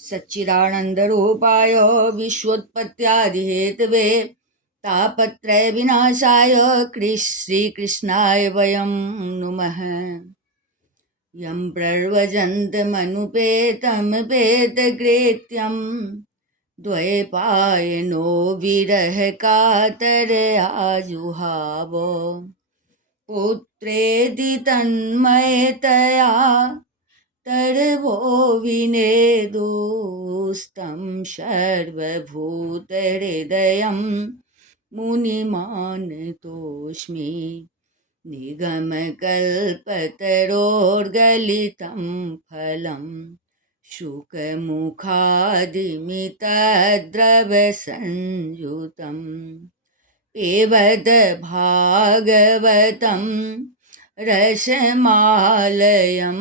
सच्चिदानन्दरूपाय विश्वोत्पत्त्यादिहेतवे तापत्रय विनाशाय श्रीकृष्णाय वयं नुमः। यं प्रव्रजन्तमनुपेतमपेतकृत्यं द्वैपायनो विरहकातरयाजुहाव पुत्रेति तन्मयतया तर्वो विनेदुस्तं सर्वभूतहृदयं मुनिमानतोऽस्मि। निगमकल्पतरोर्गलितं फलं शुकमुखादिमितद्रवसंयुतं पिबत भागवतं रसमालयं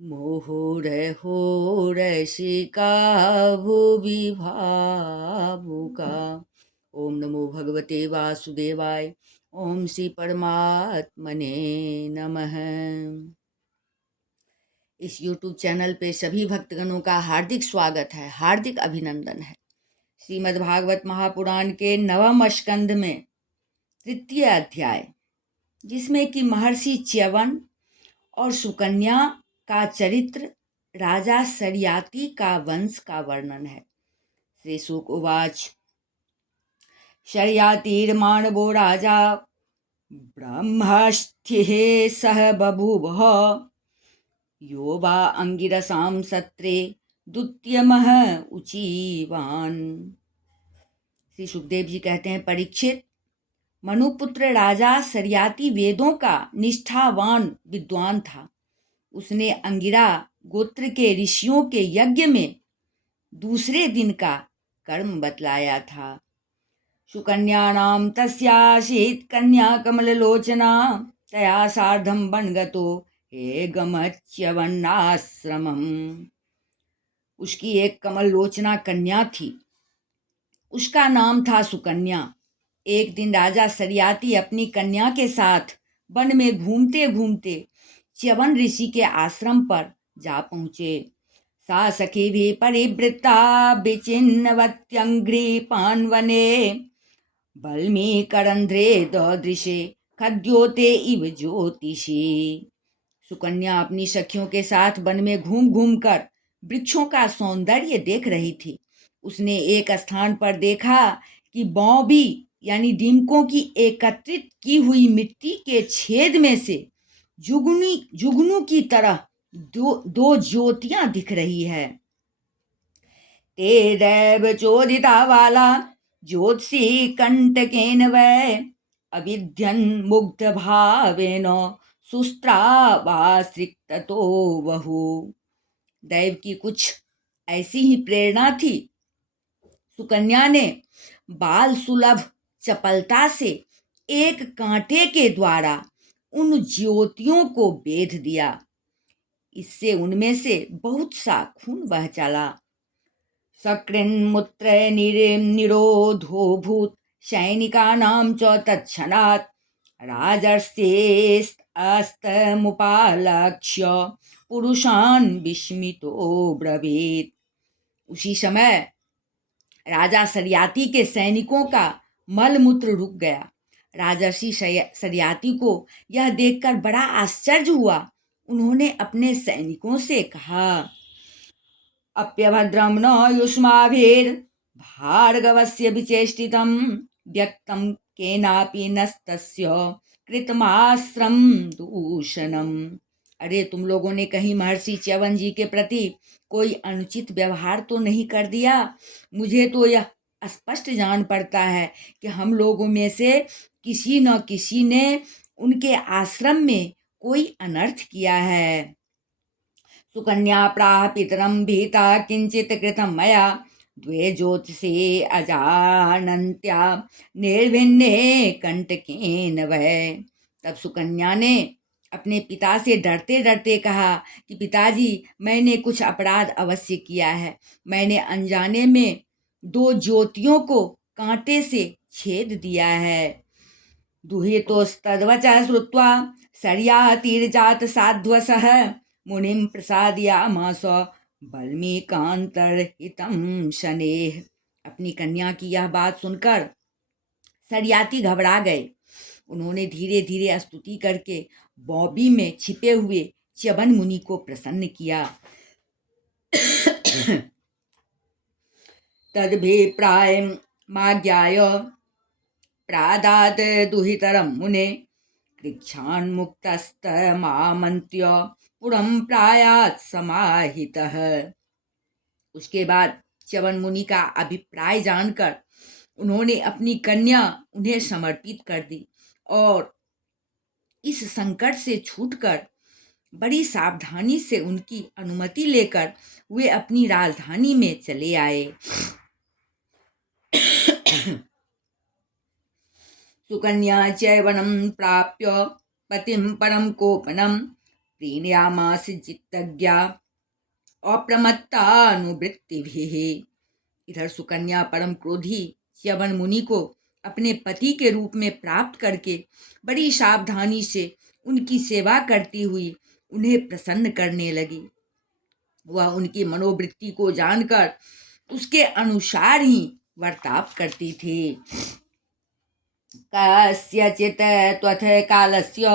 मुहुरहो रसिका भुवि भावुका। ओम नमो भगवते वासुदेवाय। ओम श्री परमात्मने नमः। इस YouTube चैनल पे सभी भक्तगणों का हार्दिक स्वागत है, हार्दिक अभिनंदन है। श्रीमद् भागवत महापुराण के 9वें स्कंद में 3य अध्याय, जिसमें कि महर्षि च्यवन और सुकन्या का चरित्र, राजा शर्याती का वंश का वर्णन है। श्री शुक उवाच। शर्यातिर्माणवो राजा ब्रह्मस्थिः सह बभूवः यो वा अंगिरसां सत्रे द्वितीयमः उचीवान। श्री सुखदेव जी कहते हैं, परीक्षित, मनुपुत्र राजा शर्याती वेदों का निष्ठावान विद्वान था। उसने अंगिरा गोत्र के ऋषियों के यज्ञ में दूसरे दिन का कर्म बतलाया था। सुकन्यानां तस्यासीत् कन्या कमललोचना तया सार्धं वनगतो हे गमच्यवनाश्रमम्। उसकी एक कमललोचना कन्या थी, उसका नाम था सुकन्या। एक दिन राजा शर्याती अपनी कन्या के साथ वन में घूमते घूमते च्यवन ऋषि के आश्रम पर जा पहुँचे। सा सखी भी परिवृत्ता विचिन्नवत्यंघ्रिपान् वने बल्मीकरंध्रे ददृशे खद्योते इव ज्योतिषी। सुकन्या अपनी सखियों के साथ वन में घूम घूम कर वृक्षों का सौंदर्य देख रही थी। उसने एक स्थान पर देखा कि बौबी यानी डिम्कों की एकत्रित की हुई मिट्टी के छेद में से जुगनू की तरह दो ज्योतियां दिख रही है। ते दैव चोदिता वाला ज्योत्सी कंटकेन वै अविध्यन् मुग्ध भावेन सुस्त्रावाश्रिक्ततो बहु। दैव की कुछ ऐसी ही प्रेरणा थी। सुकन्या ने बाल सुलभ चपलता से एक कांटे के द्वारा उन ज्योतियों को बेध दिया। इससे उनमें से बहुत सा खून बह चला। सकृन्मूत्र निरोधोऽभूत् सैनिकानां च तत्क्षणात् राजर्षेस्तमुपालक्ष्य पुरुषान् विस्मितो ब्रवीत्। उसी समय राजा शर्याती के सैनिकों का मलमूत्र रुक गया। राजर्षि शर्याती को यह देखकर बड़ा आश्चर्य हुआ। उन्होंने अपने सैनिकों से कहा, अप्यभद्रं न युष्माभिर्भार्गवस्य विचेष्टितं व्यक्तं केनापि नस्तस्य कृतमाश्रम दूषणम। अरे, तुम लोगों ने कहीं महर्षि च्यवन जी के प्रति कोई अनुचित व्यवहार तो नहीं कर दिया? मुझे तो यह स्पष्ट जान पड़ता है कि हम लोगों में से किसी न किसी ने उनके आश्रम में कोई अनर्थ किया है। सुकन्या प्राह पितरं भीता किंचित कृतं मया द्वे ज्योतिषे अजानन्त्या निर्भिन्ने कंटकेन वै। तब सुकन्या ने अपने पिता से डरते डरते कहा कि पिताजी, मैंने कुछ अपराध अवश्य किया है। मैंने अनजाने में 2 ज्योतियों को कांटे से छेद दिया है। दुहितोस्तद्वचः श्रुत्वा शर्यातिर्जात साध्वसः मुनिं प्रसादयामास बल्मीकांतरहितं शनेः। अपनी कन्या की यह बात सुनकर सरियाती घबरा गए। उन्होंने धीरे धीरे स्तुति करके बौबी में छिपे हुए च्यवन मुनि को प्रसन्न किया। तदभिप्रायमाज्ञाय प्रादाद दुहितरं मुने कृच्छान्मुक्तस्तमामन्त्य पुरं प्रायात् समाहितः। उसके बाद च्यवन मुनि का अभिप्राय जानकर उन्होंने अपनी कन्या उन्हें समर्पित कर दी और इस संकट से छूटकर बड़ी सावधानी से उनकी अनुमति लेकर वे अपनी राजधानी में चले आए। सुकन्या चैवनं प्राप्य पतिं परम कोपनं प्रीणयामास चित्तज्ञा अप्रमत्तानुवृत्तिभिः। इधर सुकन्या परम क्रोधी च्यवन मुनि को अपने पति के रूप में प्राप्त करके बड़ी सावधानी से उनकी सेवा करती हुई उन्हें प्रसन्न करने लगी। वह उनकी मनोवृत्ति को जानकर उसके अनुसार ही वर्ताव करती थी। कस्यचित् त्वथ कालस्य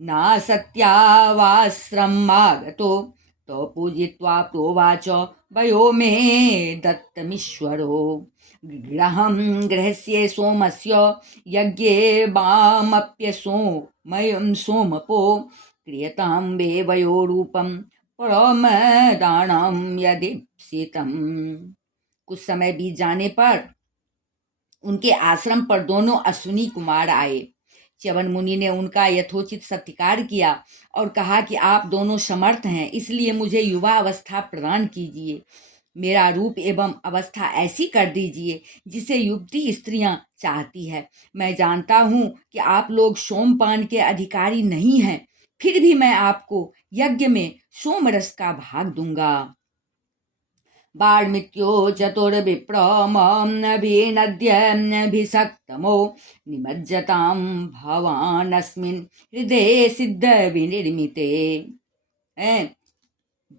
नासत्यावाश्रमागतो तो पूजित्वा प्रोवाच वयो मे दत्तमीश्वरो गृहं गृहस्य सोमस्य यज्ञे वामप्यसोमयं सोमपो क्रियतां वे वयो रूपं परमदानं यदीप्सितम्। कुछ समय बीत जाने पर उनके आश्रम पर दोनों अश्विनी कुमार आए। च्यवन मुनि ने उनका यथोचित सत्कार किया और कहा कि आप दोनों समर्थ हैं, इसलिए मुझे युवा अवस्था प्रदान कीजिए। मेरा रूप एवं अवस्था ऐसी कर दीजिए जिसे युवती स्त्रियां चाहती है। मैं जानता हूँ कि आप लोग सोमपान के अधिकारी नहीं हैं, फिर भी मैं आपको यज्ञ में सोमरस का भाग दूंगा। बाल्मित्यो चतुर्विप्रमभिनद्यभिषक्तमो निमज्जतां भवानस्मिन् हृदये सिद्ध विनिर्मिते।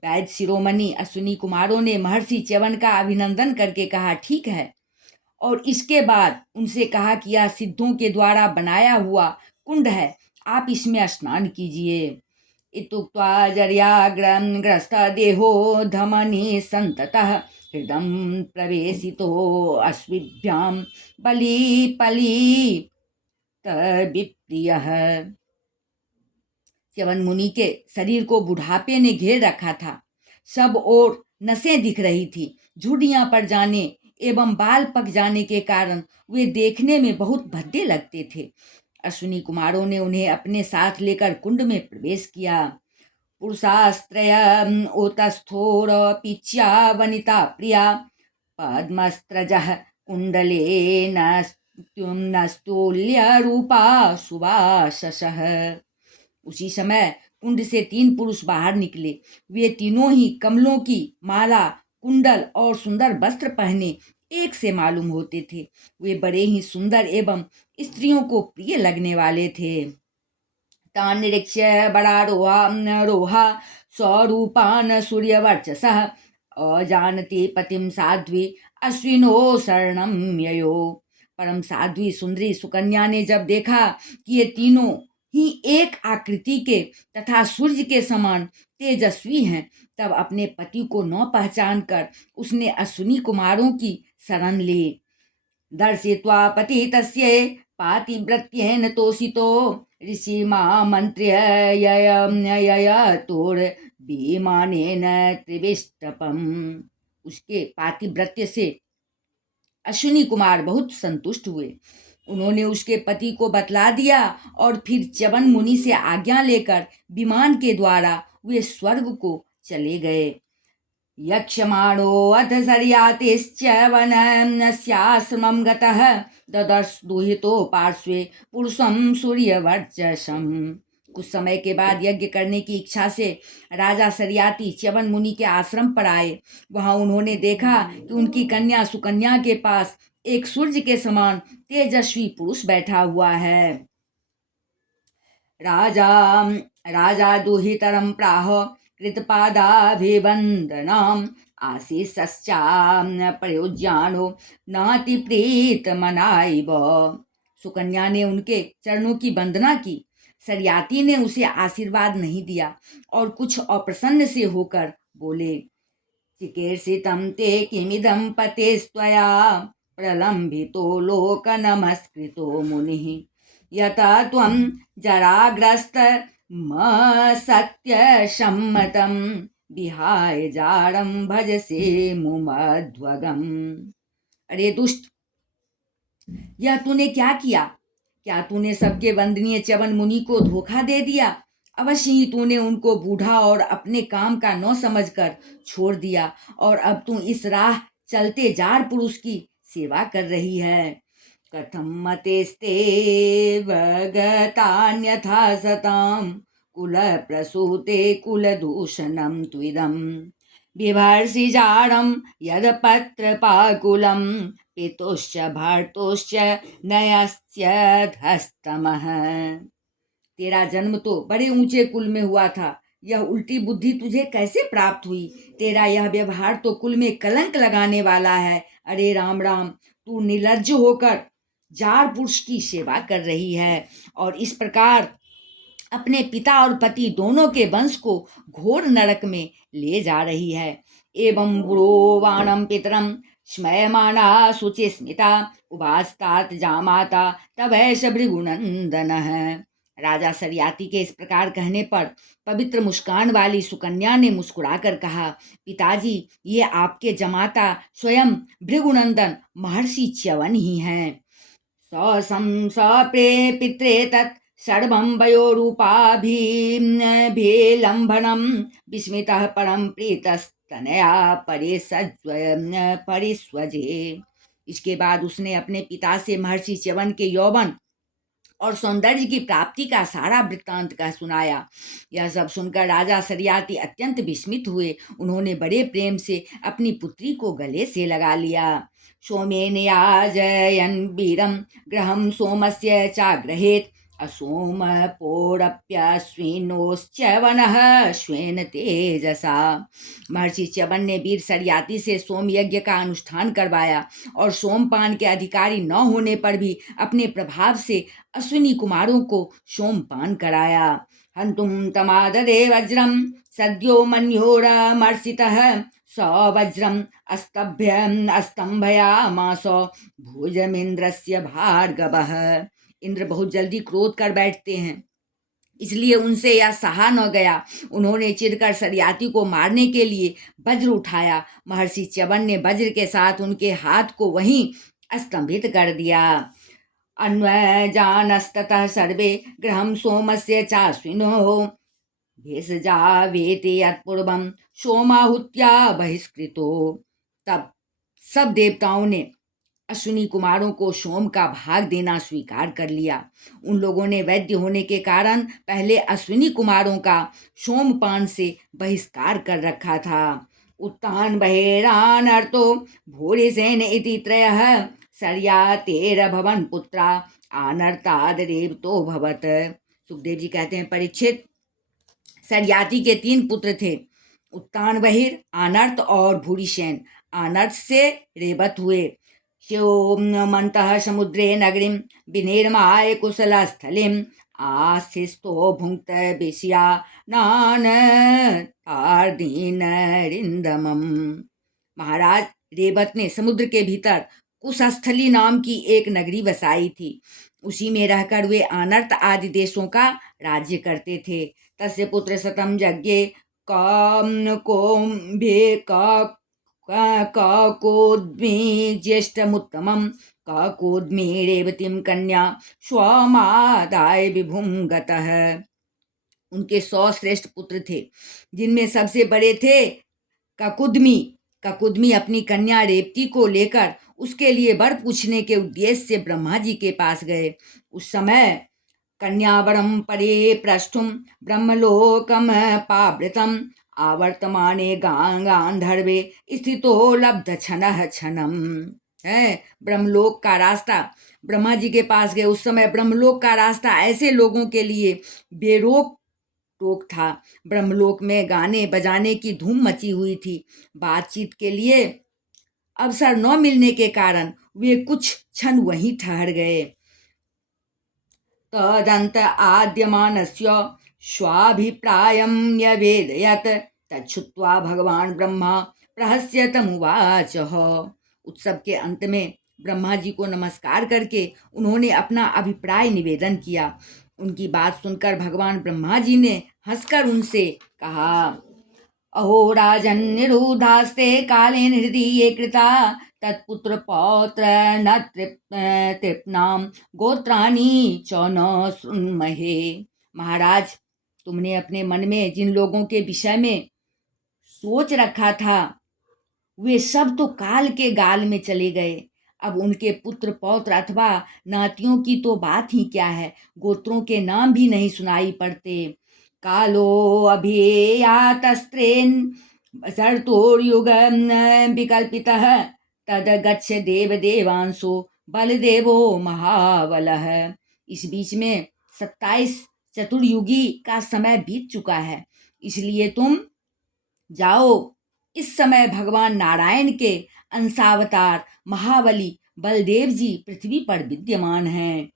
वैद शिरोमणि अश्विनी कुमारों ने महर्षि च्यवन का अभिनंदन करके कहा, ठीक है, और इसके बाद उनसे कहा कि यह सिद्धों के द्वारा बनाया हुआ कुंड है, आप इसमें स्नान कीजिए। इत्युक्त्वा जर्याग्रस्त देहो धमनी संततः हृदं प्रवेशितो अश्विभ्यां बलिपलितविप्रियः। च्यवन मुनि के शरीर को बुढ़ापे ने घेर रखा था। सब ओर नसें दिख रही थी। झुर्रियां पड़ जाने एवं बाल पक जाने के कारण वे देखने में बहुत भद्दे लगते थे। अश्विनी कुमारों ने उन्हें अपने साथ लेकर कुंड में प्रवेश किया। पुरुषास्त्रय ओतस्थोर पिच्या वनिता प्रिया पद्मस्त्रजः कुंडले नस्तुल्य रूपा सुवाससः। उसी समय कुंड से 3 पुरुष बाहर निकले। वे तीनों ही कमलों की माला, कुंडल और सुंदर वस्त्र पहने एक से मालूम होते थे। वे बड़े ही सुंदर एवं स्त्रियों को प्रिय लगने वाले थे। तान् निरीक्ष्य बड़ारोहा स्वरूपान् सूर्यवर्चसः अजानति पतिं साध्वी अश्विनो शरणं ययो। परम साध्वी सुंदरी सुकन्या ने जब देखा कि ये तीनों ही एक आकृति के तथा सूर्य के समान तेजस्वी हैं, तब अपने पति को न पहचान कर उसने अश्विनी कुमारों की शरण ली। दर्शित्वा पति तस्ये पातिव्रत्येन तोषितो ऋषिमामन्त्र्य ययतोर्विमानेन त्रिविष्टपम्। उसके पातिव्रत्य से अश्विनी कुमार बहुत संतुष्ट हुए। उन्होंने उसके पति को बतला दिया और फिर च्यवन मुनि से आज्ञा लेकर विमान के द्वारा वे स्वर्ग को चले गए। यक्षमाणो अथ शर्यातिश्च्यवनस्याश्रमं गतः ददर्श दुहितो पार्श्वे पुरुषं सूर्यवर्चसम्। कुछ समय के बाद यज्ञ करने की इच्छा से राजा शर्याती च्यवन मुनि के आश्रम पर आए। वहां उन्होंने देखा कि उनकी कन्या सुकन्या के पास एक सूर्य के समान तेजस्वी पुरुष बैठा हुआ है। राजा दुहितरं प्राह कृतपादाभिवन्दनाम् आशीषश्चां प्रयोज्यानो नाति प्रीत मनाइब। सुकन्या ने उनके चरणों की वंदना की। सरियाती ने उसे आशीर्वाद नहीं दिया और कुछ अप्रसन्न से होकर बोले, चिकीर्षितं ते किमिदं पतेस्त्वया प्रलम्बितो लोकनमस्कृतो मुनिः यथा त्वं जराग्रस्तमसत्यसम्मतं विहाय जाडं भजसे मुमध्वगम्। अरे दुष्ट, यह तूने क्या किया? क्या तूने सबके वंदनीय च्यवन मुनि को धोखा दे दिया? अवश्य ही तूने उनको बूढ़ा और अपने काम का न समझकर छोड़ दिया और अब तू इस राह चलते जार पुरुष की सेवा कर रही है। कथम मतेस्ते वगतान्यथा सताम कुल प्रसूते कुल दूषणम त्विदम बिभर्षि जाडम यद पत्र पाकुलम पितोश्च भर्तोश्च नयस्य धस्तमः। तेरा जन्म तो बड़े ऊंचे कुल में हुआ था, यह उल्टी बुद्धि तुझे कैसे प्राप्त हुई? तेरा यह व्यवहार तो कुल में कलंक लगाने वाला है। अरे राम राम, तू निर्लज्ज होकर जार पुरुष की सेवा कर रही है और इस प्रकार अपने पिता और पति दोनों के वंश को घोर नरक में ले जा रही है। एवं ब्रुवाणं पितरं स्मयमाना शुचि स्मिता उभास्तात जामाता तवैष भृगुनंदनः। राजा सरियाती के इस प्रकार कहने पर पवित्र मुस्कान वाली सुकन्या ने मुस्कुराकर कहा, पिताजी, ये आपके जमाता स्वयं भृगुनंदन महर्षि च्यवन ही हैं। सप्रे पित्रे तत् सर्वं वयोरूपाभिलम्भनं विस्मितः परम प्रीतस्तनया परिस्वजे। इसके बाद उसने अपने पिता से महर्षि च्यवन के यौवन और सौंदर्य की प्राप्ति का सारा वृत्तांत कह सुनाया। यह सब सुनकर राजा सरियाती अत्यंत विस्मित हुए। उन्होंने बड़े प्रेम से अपनी पुत्री को गले से लगा लिया। सोमेन याजयन् वीरं गृहं सोमस्य चाग्रहेत् असोमपोरप्यश्विनोश्च्यवनः श्वेन तेजसा। महर्षि च्यवन ने वीर सरियाती से सोम यज्ञ का अनुष्ठान करवाया और सोमपान के अधिकारी न होने पर भी अपने प्रभाव से अश्विनी कुमारों को सोमपान कराया। हंतुम तमाददे वज्रम सद्यो मन्योरमर्षितः स वज्रम स्तंभयामास भुजमिंद्रस्य भार्गवः। इंद्र बहुत जल्दी क्रोध कर बैठते हैं, इसलिए उनसे यह सहा न गया। उन्होंने चिढ़कर सरियाती को मारने के लिए वज्र उठाया। महर्षि च्यवन ने वज्र के साथ उनके हाथ को वहीं स्तंभित कर दिया। अन्वजानस्ततः सर्वे गृहं सोमस्य चाश्विनो भेषजावेति यत्पूर्वं सोमाहुत्या बहिष्कृतो। तब सब देवताओं ने अश्विनी कुमारों को सोम का भाग देना स्वीकार कर लिया। उन लोगों ने वैद्य होने के कारण पहले अश्विनी कुमारों का सोमपान से बहिष्कार कर रखा था। उत्तान बहिरानर्तो भूरिसेन इति त्रयः सरियातेरभवन् पुत्रा आनर्तादरेवतो भवत। सुखदेव जी कहते हैं, परीक्षित, सरियाती के 3 पुत्र थे, उत्तान बहिर, आनर्त और भूरिसेन। आनर्त से रेवत हुए। श्योमन्तः समुद्रे नगरीं विनिर्माय कुशलस्थलीं आशिस्तो भुङ्क्त विषयानानतार्दीनरिन्दमम्। महाराज रेवत ने समुद्र के भीतर कुशस्थली नाम की एक नगरी बसाई थी। उसी में रहकर वे आनर्त आदि देशों का राज्य करते थे। तस्य पुत्र शतम यज्ञे काकोद्मी ज्येष्ठमुत्तमं काकोद्मी रेवतीं कन्या स्वमादाय विभुं गतः। उनके 100 श्रेष्ठ पुत्र थे, जिनमें सबसे बड़े थे काकुद्मी। काकुद्मी अपनी कन्या रेवती को लेकर उसके लिए वर पूछने के उद्देश्य से ब्रह्मा जी के पास गए। उस समय कन्यावरं परिप्रष्टुं ब्रह्मलोकम पावृतम आवर्तमाने गांधर्वे स्थितो लब्ध क्षणः क्षणम। है ब्रह्मलोक का रास्ता, ब्रह्मा जी के पास गए। उस समय ब्रह्मलोक का रास्ता ऐसे लोगों के लिए बेरोक टोक था। ब्रह्मलोक में गाने बजाने की धूम मची हुई थी। बातचीत के लिए अवसर न मिलने के कारण वे कुछ क्षण वहीं ठहर गए। तदंत आद्यमानस्य स्वाभिप्रायं न्यवेदयत् तच्छ्रुत्वा भगवान ब्रह्मा प्रहस्य तमुवाच। उत्सव के अंत में ब्रह्मा जी को नमस्कार करके उन्होंने अपना अभिप्राय निवेदन किया। उनकी बात सुनकर भगवान ब्रह्मा जी ने हंसकर उनसे कहा, अहो राजन निरुद्धास्ते कालेन हृदि ये कृता तत्पुत्र पौत्र न तृप्नाम गोत्राणि च न शृण्महे। महाराज, तुमने अपने मन में जिन लोगों के विषय में सोच रखा था वे सब तो काल के गाल में चले गए। अब उनके पुत्र पौत्र अथवा नातियों की तो बात ही क्या है, गोत्रों के नाम भी नहीं सुनाई पड़ते। कालो अभियातस्त्रेन सर्तोर्युग विकल्पितः तद गच्छ देव देवांशो बलदेवो महाबलः। इस बीच में 27 चतुर्युगी का समय बीत चुका है, इसलिए तुम जाओ। इस समय भगवान नारायण के अंशावतार महाबली बलदेव जी पृथ्वी पर विद्यमान हैं।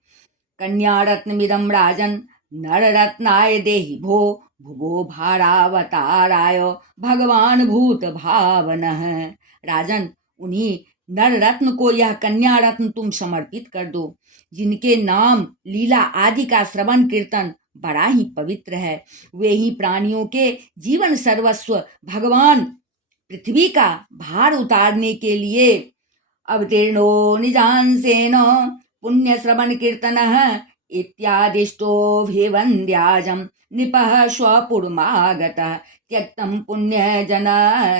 कन्या रत्नमिदं राजन नर रत्नाय देहि भो भुवो भारावताराय भगवान भूत भावनः। राजन, उन्हीं नर रत्न को यह कन्या रत्न तुम समर्पित कर दो, जिनके नाम लीला आदि का श्रवण कीर्तन बड़ा ही पवित्र है। वे ही प्राणियों के जीवन सर्वस्व भगवान पृथ्वी का भार उतारने के लिए अवतीर्णो निजांसेन पुण्य श्रवण कीर्तन इत्यादिष्टोभिवन्द्याजं नृपः स्वपुरमागतः त्यक्तं पुण्य जन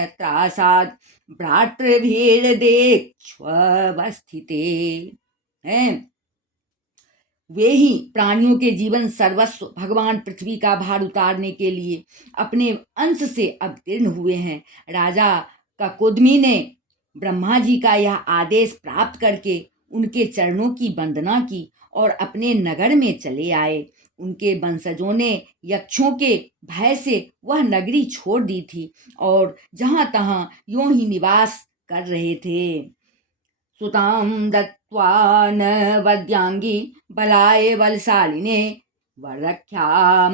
त्रासाद भ्रातृभिर्देक्ष्वस्थिते। हैं, वे ही प्राणियों के जीवन सर्वस्व भगवान पृथ्वी का भार उतारने के लिए अपने अंश से अवतीर्ण हुए हैं। राजा ककुदमी ने ब्रह्मा जी का यह आदेश प्राप्त करके उनके चरणों की वंदना की और अपने नगर में चले आए। उनके वंशजों ने यक्षों के भय से वह नगरी छोड़ दी थी और जहाँ तहाँ यूं ही निवास कर रहे थे। सुतां दत्त्वा न वद्यांगी बलाय बलशालिने वररक्षां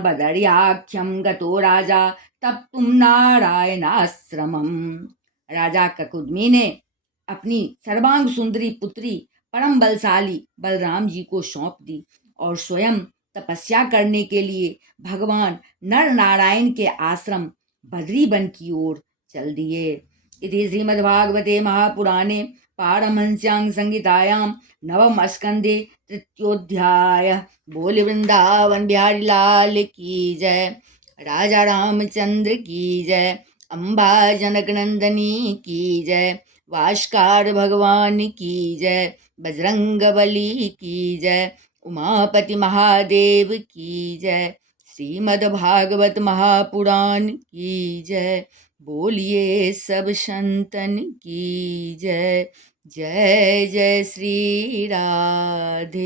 बदर्याख्यं गतो राजा तप्तुं नारायणाश्रमम्। राजा ककुदमी ने अपनी सर्वांग सुंदरी पुत्री परम बलशाली बलराम जी को सौंप दी और स्वयं तपस्या करने के लिए भगवान नर नारायण के आश्रम बद्री वन की ओर चल दिए। इति श्रीमद्भागवते महापुराणे पारमहंस्यां संहितायां नवम स्कंदे तृतीयोध्याय। बोल वृंदावन बिहारी लाल की जय, राजा रामचंद्र की जय, अम्बा जनक नंदनी की जय, वाष्कार भगवान की जय, बजरंग बली की जय, उमापति महादेव की जय, श्रीमद् भागवत महापुराण की जय। बोलिए सब संतन की जय। जय जय श्री राधे।